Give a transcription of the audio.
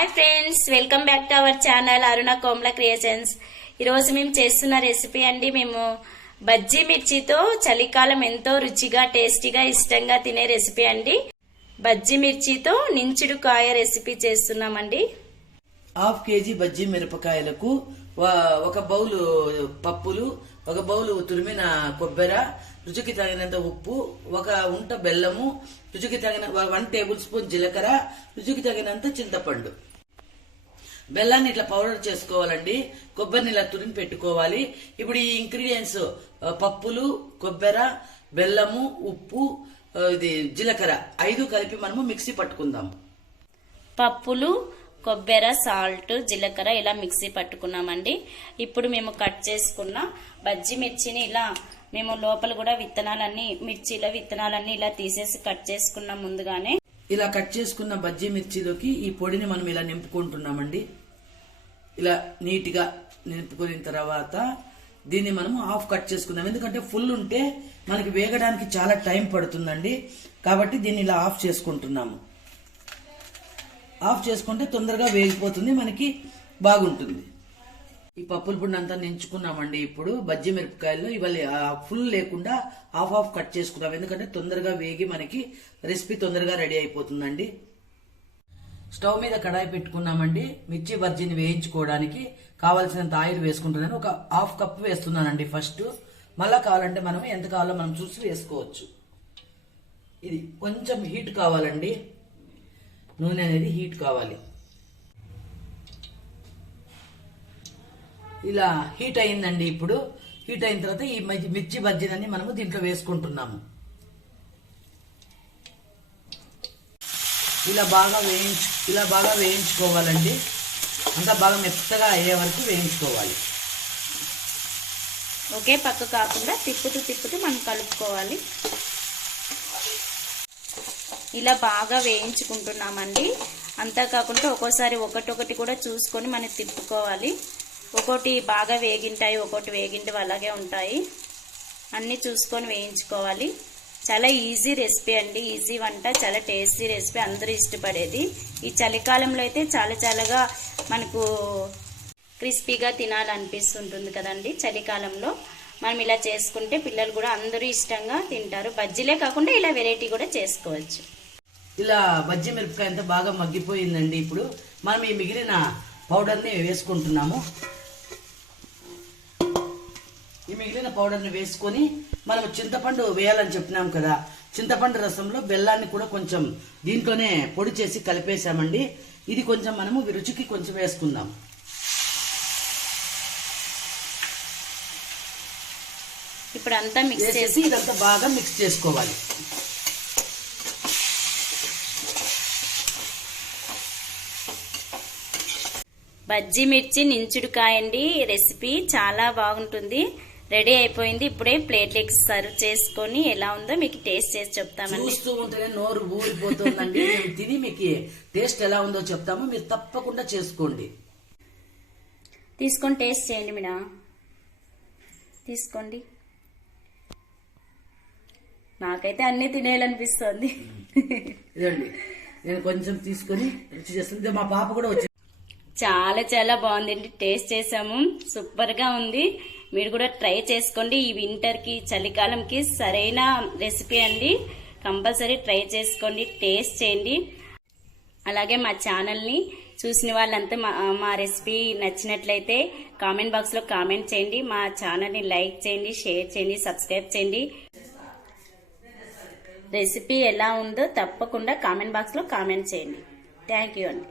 Hi friends, welcome back to our channel Aruna Komala creations. ఈరోజు మేము చేస్తున్న రెసిపీ అండి, మేము బజ్జీ మిర్చితో చలికాలం ఎంతో రుచిగా టేస్టీగా ఇష్టంగా తినే రెసిపీ అండి. బజ్జీ మిర్చితో నించుడు కాయ రెసిపీ చేస్తున్నామండి. హాఫ్ కేజీ బజ్జీ మిరపకాయలకు ఒక బౌలు పప్పులు, ఒక బౌలు తురిమిన కొబ్బెర, రుచికి తగినంత ఉప్పు, ఒక ఉంట బెల్లము, రుచికి తగిన 1 టేబుల్ స్పూన్ జీలకర్ర, రుచికి తగినంత చింతపండు. బెల్లాన్ని ఇట్లా పౌడర్ చేసుకోవాలండి. కొబ్బరిని ఇలా తురిమి పెట్టుకోవాలి. ఇప్పుడు ఈ ఇంగ్రీడియంట్స్ పప్పులు, కొబ్బెర, బెల్లము, ఉప్పు, ఇది జీలకర్ర 5 కలిపి మనము మిక్సీ పట్టుకుందాం. పప్పులు, కొబ్బెర, సాల్ట్, జీలకర్ర ఇలా మిక్సీ పట్టుకున్నామండి. ఇప్పుడు మేము కట్ చేసుకున్న బజ్జీ మిర్చిని ఇలా మేము లోపల కూడా విత్తనాలన్నీ, మిర్చిలో విత్తనాలన్నీ ఇలా తీసేసి కట్ చేసుకున్నాం ముందుగానే. ఇలా కట్ చేసుకున్న బజ్జీ మిర్చిలోకి ఈ పొడిని మనం ఇలా నింపుకుంటున్నామండి. ఇలా నీట్ గా నింపుకున్న తర్వాత దీన్ని మనం హాఫ్ కట్ చేసుకుందాం. ఎందుకంటే ఫుల్ ఉంటే మనకి వేగడానికి చాలా టైం పడుతుందండి. కాబట్టి దీన్ని ఇలా ఆఫ్ చేసుకుంటున్నాము. ఆఫ్ చేసుకుంటే తొందరగా వేగిపోతుంది, మనకి బాగుంటుంది. ఈ పప్పుల పొడిని అంతా నించుకున్నామండి. ఇప్పుడు బజ్జీ మిరపకాయల్లో ఇవాళ ఫుల్ లేకుండా హాఫ్ కట్ చేసుకున్నాం. ఎందుకంటే తొందరగా వేగి మనకి రెసిపీ తొందరగా రెడీ అయిపోతుందండి. స్టవ్ మీద కడాయి పెట్టుకున్నామండి. మిర్చి బజ్జీని వేయించుకోవడానికి కావాల్సినంత ఆయిల్ వేసుకుంటున్నాను. ఒక హాఫ్ కప్ వేస్తున్నానండి ఫస్ట్. మళ్ళా కావాలంటే మనం ఎంత కావాలో మనం చూసి వేసుకోవచ్చు. ఇది కొంచెం హీట్ కావాలండి, నూనె అనేది హీట్ కావాలి. ఇలా హీట్ అయిందండి. ఇప్పుడు హీట్ అయిన తర్వాత ఈ మిర్చి బజ్జీలన్నీ మనము దీంట్లో వేసుకుంటున్నాము. ఇలా బాగా వేయించుకోవాలండి. అంతా బాగా మెత్తగా అయ్యే వరకు వేయించుకోవాలి. ఒకే పక్క కాకుండా తిప్పుతూ మనం కలుపుకోవాలి. ఇలా బాగా వేయించుకుంటున్నామండి. అంతా కాకుండా ఒక్కోసారి ఒకటి కూడా చూసుకొని మనం తిప్పుకోవాలి. ఒకటి బాగా వేగింటాయి, ఒకటి వేగింటి అలాగే ఉంటాయి. అన్ని చూసుకొని వేయించుకోవాలి. చాలా ఈజీ రెసిపీ అండి, ఈజీ వంట, చాలా టేస్టీ రెసిపీ, అందరూ ఇష్టపడేది. ఈ చలికాలంలో అయితే చాలాగా మనకు క్రిస్పీగా తినాలనిపిస్తుంటుంది కదండి. చలికాలంలో మనం ఇలా చేసుకుంటే పిల్లలు కూడా అందరూ ఇష్టంగా తింటారు. బజ్జీలే కాకుండా ఇలా వెరైటీ కూడా చేసుకోవచ్చు. ఇలా బజ్జీ మిరపకాయ అంతా బాగా మగ్గిపోయిందండి. ఇప్పుడు మనం ఈ మిగిలిన పౌడర్ని వేసుకుంటున్నాము. ఈ మిగిలిన పౌడర్ని వేసుకొని మనం చింతపండు వేయాలని చెప్పినాం కదా, చింతపండు రసంలో బెల్లాన్ని కూడా కొంచెం దీంట్లోనే పొడి చేసి కలిపేసామండి. ఇది కొంచెం మనము రుచికి కొంచెం వేసుకుందాం. ఇప్పుడు అంతా మిక్స్ చేసి ఇదంతా బాగా మిక్స్ చేసుకోవాలి. బజ్జీ మిర్చి నించుడుకాయ అండి రెసిపీ చాలా బాగుంటుంది. రెడీ అయిపోయింది. ఇప్పుడే ప్లేట్లోకి సర్వ్ చేసుకొని ఎలా ఉందో మీకు టేస్ట్ చేసి చెప్తామండి. చూస్తూ ఉంటేనే నోరు ఊరిపోతుందండి. తిని మీకు టేస్ట్ ఎలా ఉందో చెప్తాము, మీరు తప్పకుండా చేసుకోండి. తీసుకొని టేస్ట్ చేయండి మీనా, తీసుకోండి. నాకైతే అన్ని తినేయాలనిపిస్తుంది. ఇదండి, నేను కొంచెం తీసుకొని రుచి చేస్తుంది. మా పాప కూడా వచ్చి చాలా బాగుందండి. టేస్ట్ చేసాము, సూపర్ గా ఉంది. మీరు కూడా ట్రై చేసుకోండి. ఈ వింటర్ కి, చలికాలంకి సరైన రెసిపీ అండి. కంపల్సరీ ట్రై చేసుకోండి, టేస్ట్ చేయండి. అలాగే మా ఛానల్ ని చూసిన వాళ్ళంతా మా రెసిపీ నచ్చినట్లయితే కామెంట్ బాక్స్ లో కామెంట్ చేయండి. మా ఛానల్ ని లైక్ చేయండి, షేర్ చేయండి, సబ్స్క్రైబ్ చేయండి. రెసిపీ ఎలా ఉందో తప్పకుండా కామెంట్ బాక్స్ లో కామెంట్ చేయండి. థ్యాంక్ యూ అండి.